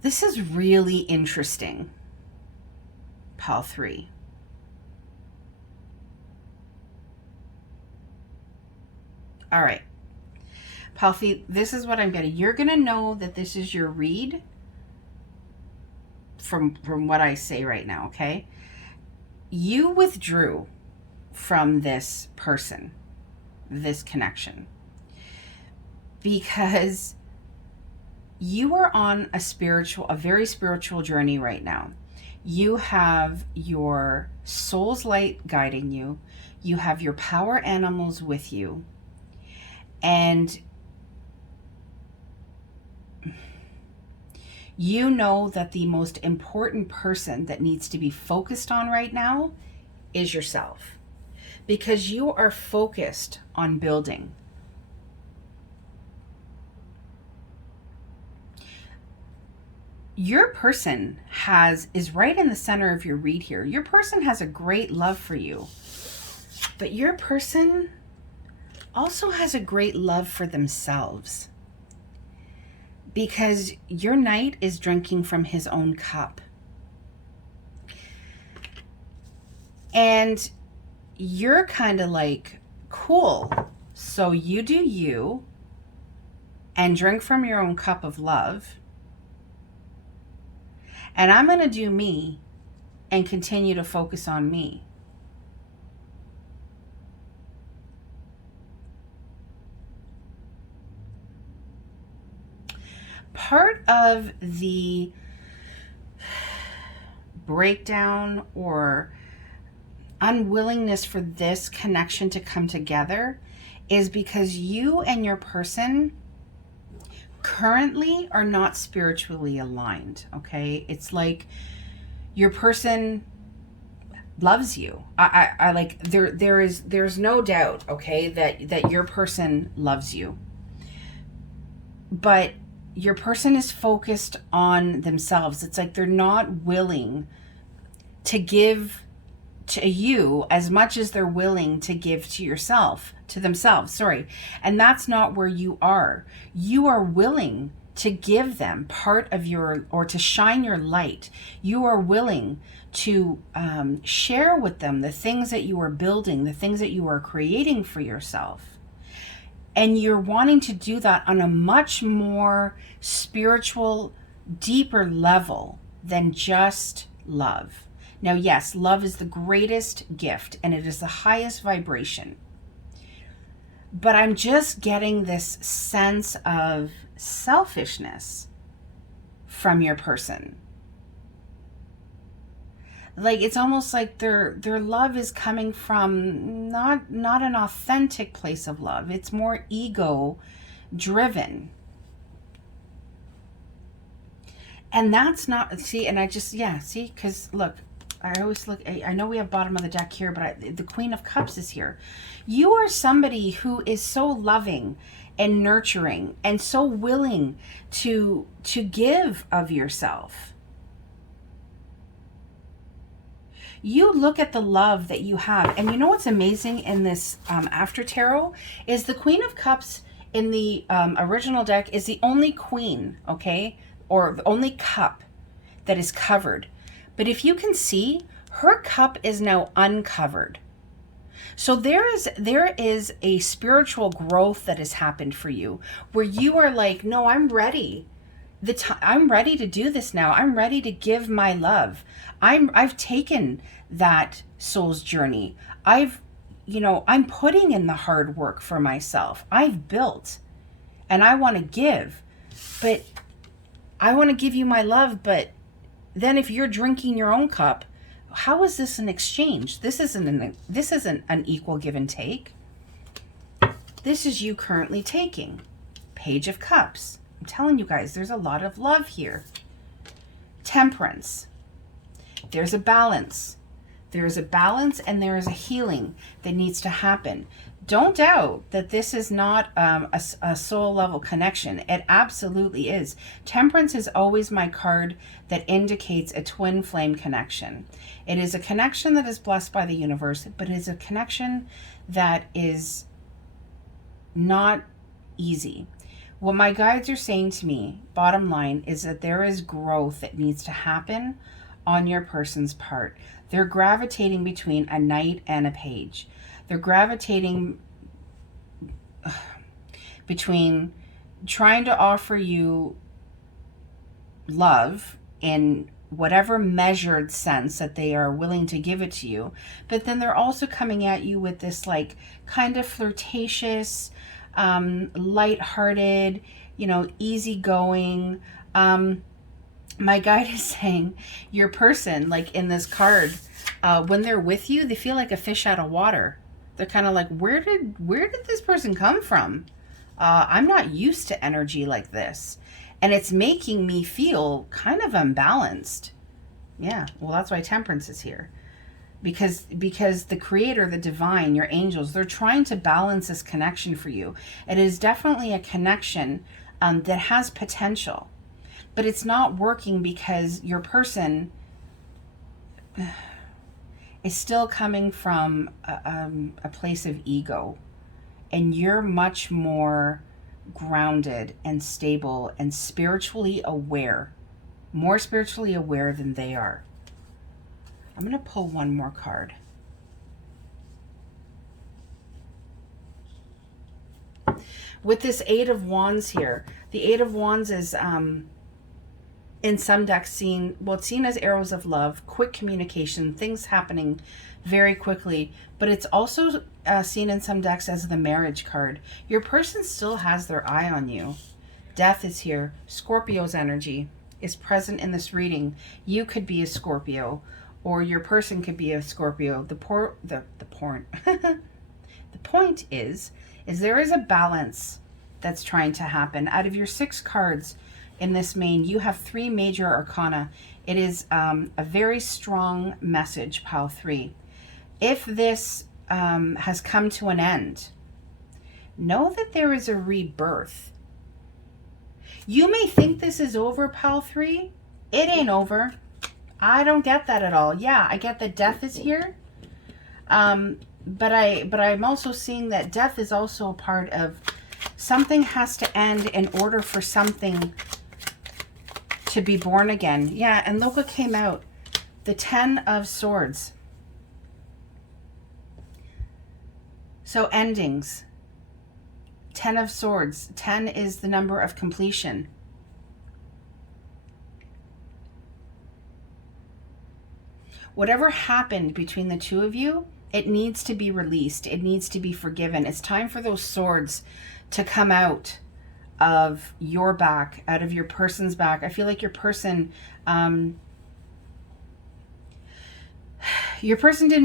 This is really interesting, Pile 3. All right. Pile 3, this is what I'm getting. You're going to know that this is your read from what I say right now, okay? You withdrew from this person, this connection, because you are on a very spiritual journey right now. You have your soul's light guiding you. You have your power animals with you. And you know that the most important person that needs to be focused on right now is yourself. Because you are focused on building. Your person is right in the center of your read here. Your person has a great love for you. But your person also has a great love for themselves. Because your knight is drinking from his own cup. And you're kind of like, cool. So you do you and drink from your own cup of love. And I'm going to do me and continue to focus on me. part of the breakdown or unwillingness for this connection to come together is because you and your person currently are not spiritually aligned, okay? It's like your person loves you. I like, there's no doubt, okay, that your person loves you. But your person is focused on themselves. It's like they're not willing to give to you as much as they're willing to give to themselves, sorry. And that's not where you are. You are willing to give them part of your, or to shine your light. You are willing to share with them the things that you are building, the things that you are creating for yourself. And you're wanting to do that on a much more spiritual, deeper level than just love. Now, yes, love is the greatest gift and it is the highest vibration. But I'm just getting this sense of selfishness from your person. Like, it's almost like their love is coming from not an authentic place of love. It's more ego driven. And that's not, see, and I just, yeah, see, because look, I always look, I know we have bottom of the deck here, but the Queen of Cups is here. You are somebody who is so loving and nurturing and so willing to give of yourself. You look at the love that you have, and you know what's amazing in this after tarot is the Queen of Cups in the original deck is the only queen, okay, or the only cup that is covered. But if you can see, her cup is now uncovered. So there is a spiritual growth that has happened for you where you are like, no, I'm ready. I'm ready to do this now. I'm ready to give my love. I've taken that soul's journey. I'm putting in the hard work for myself. I've built and I want to give, but I want to give you my love. But then if you're drinking your own cup, how is this an exchange? This isn't an equal give and take. This is you currently taking. Page of Cups. I'm telling you guys, there's a lot of love here. Temperance. There's a balance. There is a balance and there is a healing that needs to happen. Don't doubt that this is not a soul level connection. It absolutely is. Temperance is always my card that indicates a twin flame connection. It is a connection that is blessed by the universe, but it is a connection that is not easy. What my guides are saying to me, bottom line, is that there is growth that needs to happen on your person's part. They're gravitating between a knight and a page. They're gravitating between trying to offer you love in whatever measured sense that they are willing to give it to you, but then they're also coming at you with this like kind of flirtatious, lighthearted, easygoing. My guide is saying your person, like in this card, when they're with you, they feel like a fish out of water. They're kind of like, where did this person come from? I'm not used to energy like this. And it's making me feel kind of unbalanced. Yeah, well, that's why Temperance is here. Because the creator, the divine, your angels, they're trying to balance this connection for you. It is definitely a connection that has potential. But it's not working because your person is still coming from a place of ego. And you're much more grounded and stable and spiritually aware. More spiritually aware than they are. I'm going to pull one more card. With this Eight of Wands here, the Eight of Wands is in some decks seen as arrows of love, quick communication, things happening very quickly, but it's also seen in some decks as the marriage card. Your person still has their eye on you. Death is here. Scorpio's energy is present in this reading. You could be a Scorpio, or your person could be a Scorpio. The point is there is a balance that's trying to happen. Out of your 6 cards in this main, you have 3 major arcana. It is a very strong message, pile 3. If this has come to an end, know that there is a rebirth. You may think this is over, pile 3. It ain't over. I don't get that at all. Yeah, I get that death is here. But I'm also seeing that death is also a part of something has to end in order for something to be born again. Yeah, and look what came out. The 10 of Swords. So endings. 10 of Swords. 10 is the number of completion. Whatever happened between the two of you, it needs to be released. It needs to be forgiven. It's time for those swords to come out of your back, out of your person's back. I feel like your person didn't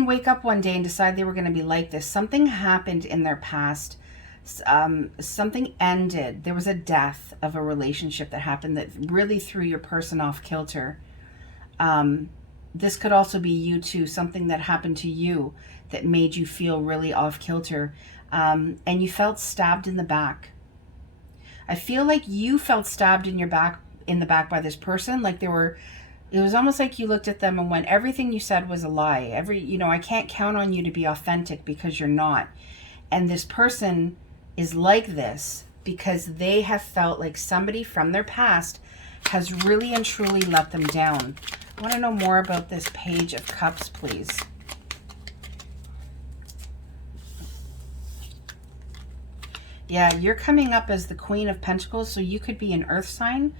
wake up one day and decide they were going to be like this. Something happened in their past. Something ended. There was a death of a relationship that happened that really threw your person off kilter. This could also be you too, something that happened to you that made you feel really off kilter, and you felt stabbed in the back. I feel like you felt stabbed in the back by this person. Like it was almost like you looked at them and went, everything you said was a lie. I can't count on you to be authentic because you're not. And this person is like this because they have felt like somebody from their past has really and truly let them down. I want to know more about this Page of Cups, please. Yeah, you're coming up as the Queen of Pentacles, so you could be an earth sign,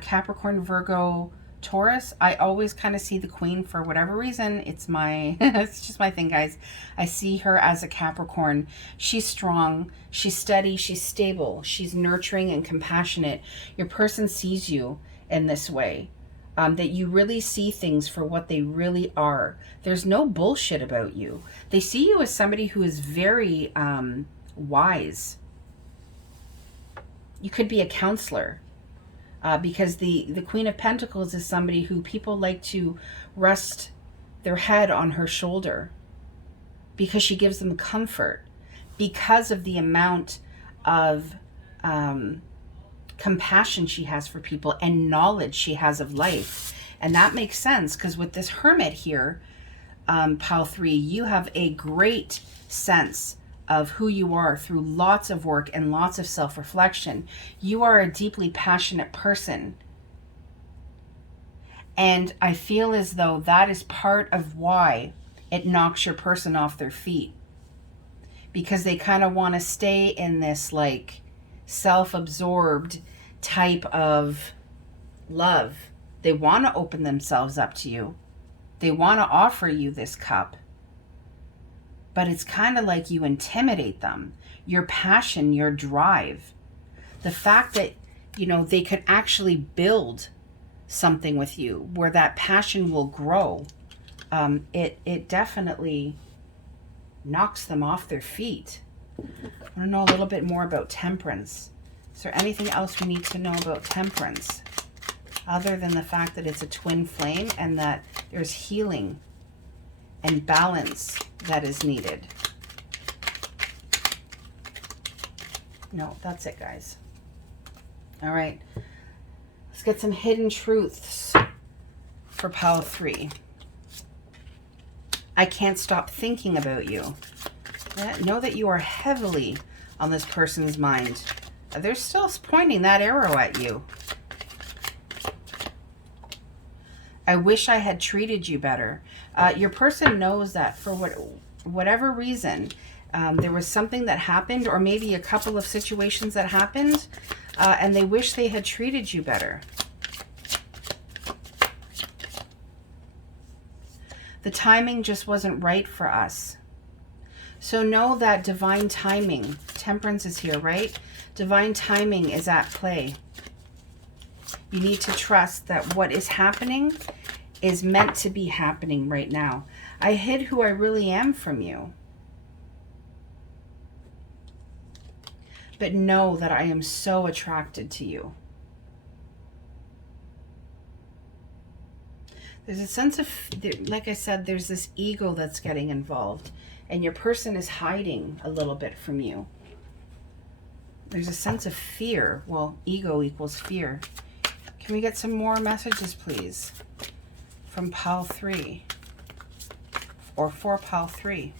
Capricorn, Virgo, Taurus. I always kind of see the Queen for whatever reason. It's just my thing, guys. I see her as a Capricorn. She's strong, she's steady, she's stable, she's nurturing and compassionate. Your person sees you in this way. That you really see things for what they really are. There's no bullshit about you. They see you as somebody who is very wise. You could be a counselor because the Queen of Pentacles is somebody who people like to rest their head on her shoulder because she gives them comfort because of the amount of compassion she has for people and knowledge she has of life. And that makes sense because with this Hermit here, pile 3, you have a great sense of who you are through lots of work and lots of self-reflection. You are a deeply passionate person. And I feel as though that is part of why it knocks your person off their feet. Because they kind of want to stay in this like self-absorbed type of love. They want to open themselves up to you. They want to offer you this cup. But it's kind of like you intimidate them. Your passion, your drive. The fact that, they could actually build something with you where that passion will grow. It definitely knocks them off their feet. I want to know a little bit more about Temperance. Is there anything else we need to know about Temperance? Other than the fact that it's a twin flame and that there's healing and balance that is needed. No, that's it, guys. All right. Let's get some hidden truths for pile 3. I can't stop thinking about you. Know that you are heavily on this person's mind. They're still pointing that arrow at you. I wish I had treated you better. Your person knows that for whatever reason, there was something that happened, or maybe a couple of situations that happened, and they wish they had treated you better. The timing just wasn't right for us. So know that divine timing, Temperance is here, right? Divine timing is at play. You need to trust that what is happening is meant to be happening right now. I hid who I really am from you. But know that I am so attracted to you. There's a sense of, like I said, there's this ego that's getting involved. And your person is hiding a little bit from you. There's a sense of fear. Well, ego equals fear. Can we get some more messages, please? From pile 3. Or for pile 3.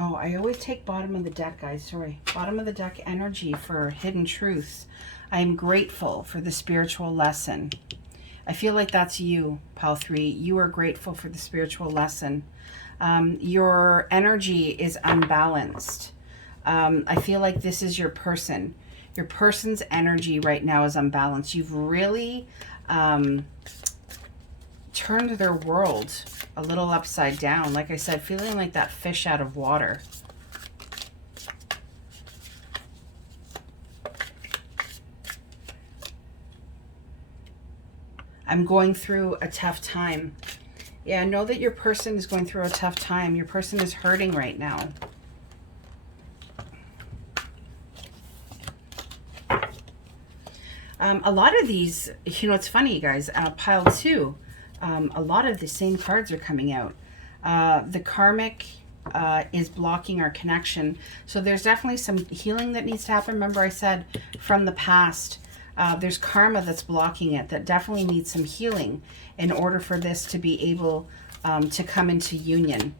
Oh, I always take bottom of the deck, guys. Sorry. Bottom of the deck energy for hidden truths. I am grateful for the spiritual lesson. I feel like that's you, pile 3. You are grateful for the spiritual lesson. Your energy is unbalanced. I feel like this is your person. Your person's energy right now is unbalanced. You've really turned their world a little upside down. Like I said, feeling like that fish out of water. I'm going through a tough time. Yeah, know that your person is going through a tough time. Your person is hurting right now. A lot of these, you know, it's funny, you guys, pile 2, a lot of the same cards are coming out. The karmic is blocking our connection. So there's definitely some healing that needs to happen. Remember I said from the past, there's karma that's blocking it that definitely needs some healing in order for this to be able to come into union.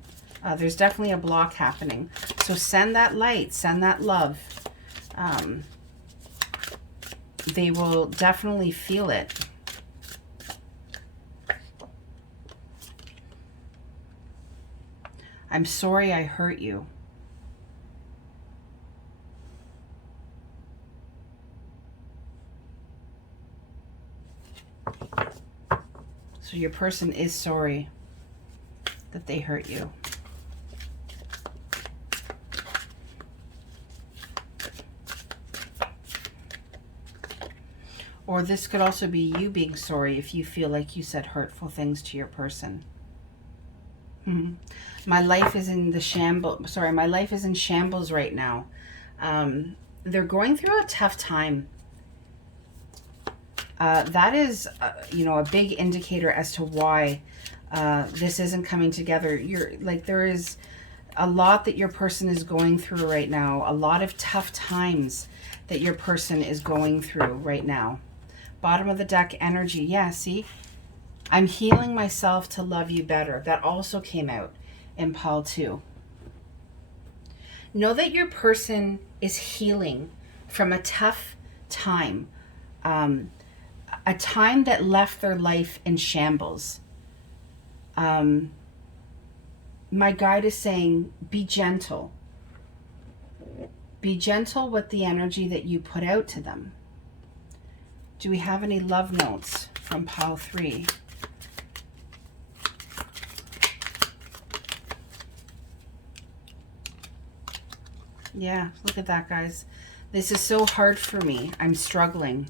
There's definitely a block happening. So send that light, send that love. They will definitely feel it. I'm sorry I hurt you. So your person is sorry that they hurt you. Or this could also be you being sorry if you feel like you said hurtful things to your person. My life is in the shambles. Sorry, my life is in shambles right now. They're going through a tough time. That is, you know, a big indicator as to why this isn't coming together. You're like, there is a lot that your person is going through right now. A lot of tough times that your person is going through right now. Bottom of the deck energy. Yeah, see? I'm healing myself to love you better. That also came out in pile 2. Know that your person is healing from a tough time. A time that left their life in shambles. My guide is saying, be gentle. Be gentle with the energy that you put out to them. Do we have any love notes from pile 3? Yeah, look at that, guys. This is so hard for me. I'm struggling.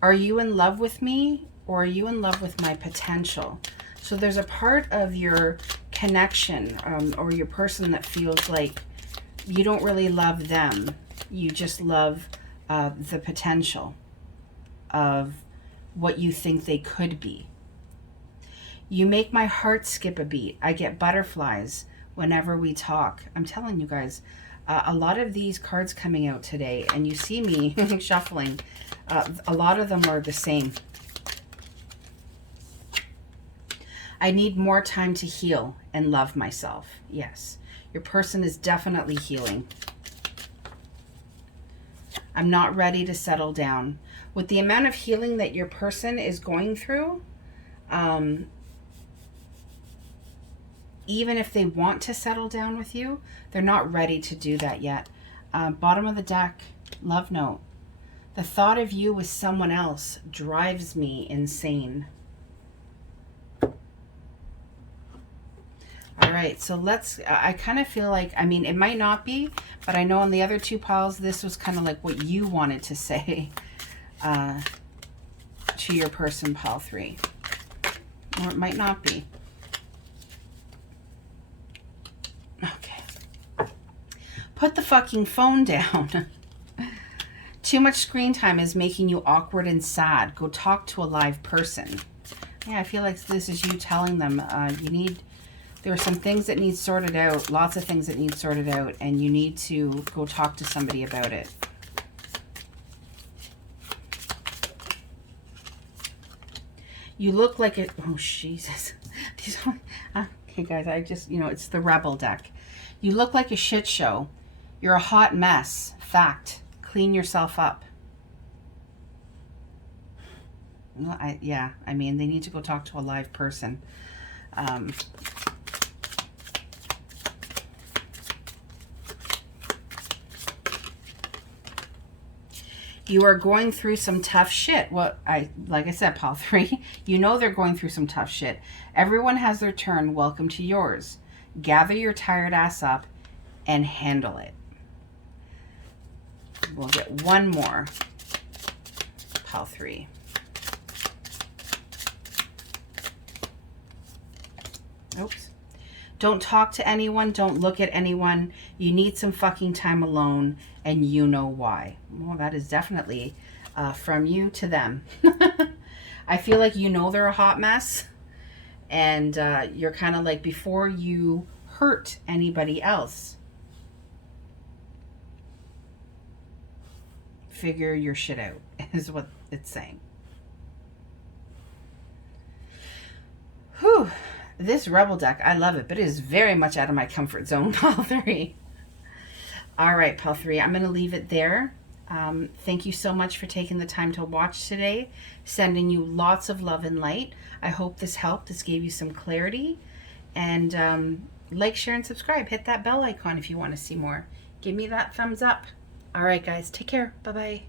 Are you in love with me, or are you in love with my potential? So there's a part of your connection or your person that feels like you don't really love them. You just love the potential of what you think they could be. You make my heart skip a beat. I get butterflies whenever we talk. I'm telling you guys, a lot of these cards coming out today, and you see me shuffling, a lot of them are the same. I need more time to heal and love myself. Yes, your person is definitely healing. I'm not ready to settle down. With the amount of healing that your person is going through, even if they want to settle down with you, they're not ready to do that yet. Bottom of the deck, love note. The thought of you with someone else drives me insane. All right, so I kind of feel like, I mean, it might not be, but I know on the other two piles, this was kind of like what you wanted to say to your person, pile 3. Or it might not be. Okay. Put the fucking phone down. Too much screen time is making you awkward and sad. Go talk to a live person. Yeah, I feel like this is you telling them there are some things that need sorted out, lots of things that need sorted out, and you need to go talk to somebody about it. You look like it. Oh, Jesus. Okay, guys, I just, it's the Rebel deck. You look like a shit show. You're a hot mess. Fact. Clean yourself up. Well, I mean, they need to go talk to a live person. You are going through some tough shit. Well, like I said, pile 3, you know they're going through some tough shit. Everyone has their turn. Welcome to yours. Gather your tired ass up and handle it. We'll get one more, pile 3. Oops. Don't talk to anyone. Don't look at anyone. You need some fucking time alone, and you know why. Well, that is definitely from you to them. I feel like you know they're a hot mess, and you're kind of like, before you hurt anybody else, figure your shit out, is what it's saying. Whew. This Rebel deck, I love it, but it is very much out of my comfort zone, pile 3. All right, pile 3, I'm going to leave it there. Thank you so much for taking the time to watch today. Sending you lots of love and light. I hope this helped. This gave you some clarity. And like, share, and subscribe. Hit that bell icon if you want to see more. Give me that thumbs up. All right, guys, take care. Bye-bye.